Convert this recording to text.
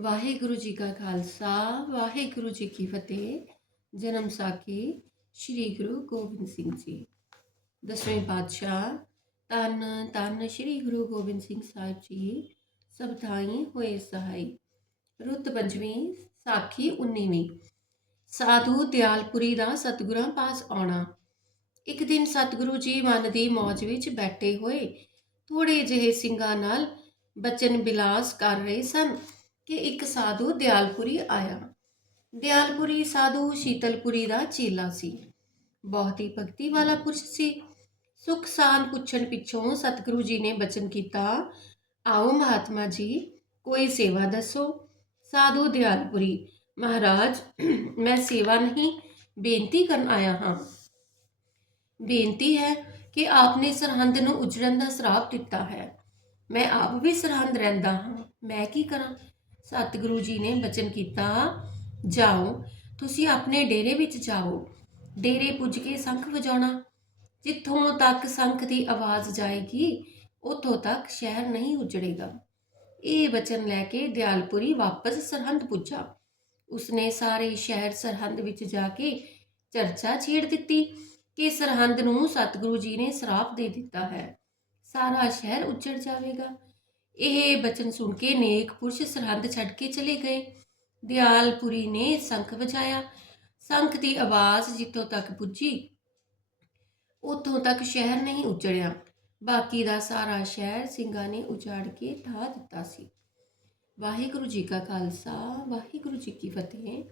ਵਾਹਿਗੁਰੂ ਜੀ ਕਾ ਖਾਲਸਾ, ਵਾਹਿਗੁਰੂ ਜੀ ਕੀ ਫਤਿਹ। ਜਨਮ ਸਾਖੀ ਸ੍ਰੀ ਗੁਰੂ ਗੋਬਿੰਦ ਸਿੰਘ ਜੀ। ਦਸਵੇਂ ਪਾਤਸ਼ਾਹ ਤਨ ਤਨ ਸ੍ਰੀ ਗੁਰੂ ਗੋਬਿੰਦ ਸਿੰਘ ਸਾਹਿਬ ਜੀ, ਸਭ ਥਾਈ ਹੋਏ ਸਹਾਈ। ਰੁੱਤ ਪੰਜਵੀਂ ਸਾਖੀ 19ਵੀਂ ਸਾਧੂ ਦਿਆਲਪੁਰੀ ਦਾ ਸਤਿਗੁਰਾਂ ਪਾਸ ਆਉਣਾ। ਇੱਕ ਦਿਨ ਸਤਿਗੁਰੂ ਜੀ ਮਨ ਦੀ ਮੌਜ ਵਿੱਚ ਬੈਠੇ ਹੋਏ ਥੋੜੇ ਜਿਹੇ ਸਿੰਘਾਂ ਨਾਲ ਬਚਨ ਬਿਲਾਸ ਕਰ ਰਹੇ ਸਨ। ਕਿ ਇੱਕ ਸਾਧੂ ਦਿਆਲਪੁਰੀ ਆਇਆ। ਦਿਆਲਪੁਰੀ ਸਾਧੂ ਸ਼ੀਤਲਪੁਰੀ ਦਾ ਚੇਲਾ ਸੀ। ਬਹੁਤ ਹੀ ਭਗਤੀ ਵਾਲਾ ਪੁਰਸ਼ ਸੀ। ਸੁਖ ਪੁੱਛਣ ਪਿੱਛੋਂ ਸਤਿਗੁਰੂ ਜੀ ਨੇ ਬਚਨ ਕੀਤਾ, ਆਓ ਮਹਾਤਮਾ ਜੀ, ਕੋਈ ਸੇਵਾ ਦੱਸੋ। ਸਾਧੂ ਦਿਆਲਪੁਰੀ, ਮਹਾਰਾਜ, ਮੈਂ ਸੇਵਾ ਨਹੀਂ, ਬੇਨਤੀ ਕਰਨ ਆਇਆ ਹਾਂ। ਬੇਨਤੀ ਹੈ ਕਿ ਆਪਨੇ ਸਰਹੰਦ ਨੂੰ ਉਜੜਨ ਦਾ ਸਰਾਪ ਦਿੱਤਾ ਹੈ। ਮੈਂ ਆਪ ਵੀ ਸਰਹੰਦ ਰਹਿੰਦਾ ਹਾਂ। ਮੈਂ ਕੀ ਕਰਾਂ? ਸਤਿਗੁਰੂ ਜੀ ਨੇ ਬਚਨ ਕੀਤਾ, ਜਾਓ, ਤੁਸੀਂ ਆਪਣੇ ਡੇਰੇ ਵਿੱਚ ਜਾਓ। ਡੇਰੇ ਪੁੱਜ ਕੇ ਸ਼ੰਖ ਵਜਾਉਣਾ, ਜਿੱਥੋਂ ਤੱਕ ਸ਼ੰਖ ਦੀ ਆਵਾਜ਼ ਜਾਏਗੀ, ਉੱਥੋਂ ਤੱਕ ਸ਼ਹਿਰ ਨਹੀਂ ਉਜੜੇਗਾ। ਇਹ ਬਚਨ ਲੈ ਕੇ ਦਿਆਲਪੁਰੀ ਵਾਪਸ ਸਰਹੰਦ ਪੁੱਜਾ। ਉਸਨੇ ਸਾਰੇ ਸ਼ਹਿਰ ਸਰਹੰਦ ਵਿੱਚ ਜਾ ਕੇ ਚਰਚਾ ਛੇੜ ਦਿੱਤੀ ਕਿ ਸਰਹੰਦ ਨੂੰ ਸਤਿਗੁਰੂ ਜੀ ਨੇ ਸਰਾਪ ਦੇ ਦਿੱਤਾ ਹੈ। ਸਾਰਾ ਸ਼ਹਿਰ ਉੱਜੜ ਜਾਵੇਗਾ। ਇਹ ਬਚਨ ਸੁਣ ਕੇ ਨੇਕ ਪੁਰਸ਼ ਸਰਹੰਦ ਛੱਡ ਕੇ ਚਲੇ ਗਏ। ਦਿਆਲਪੁਰੀ ਨੇ ਸ਼ੰਖ ਵਜਾਇਆ। ਸ਼ੰਖ ਦੀ ਆਵਾਜ਼ ਜਿੱਥੋਂ ਤੱਕ ਪੁੱਜੀ, ਉੱਥੋਂ ਤੱਕ ਸ਼ਹਿਰ ਨਹੀਂ ਉਜੜਿਆ। ਬਾਕੀ ਦਾ ਸਾਰਾ ਸ਼ਹਿਰ ਸਿੰਘਾਂ ਨੇ ਉਜਾੜ ਕੇ ਢਾ ਦਿੱਤਾ ਸੀ। ਵਾਹਿਗੁਰੂ ਜੀ ਕਾ ਖਾਲਸਾ, ਵਾਹਿਗੁਰੂ ਜੀ ਕੀ ਫਤਿਹ।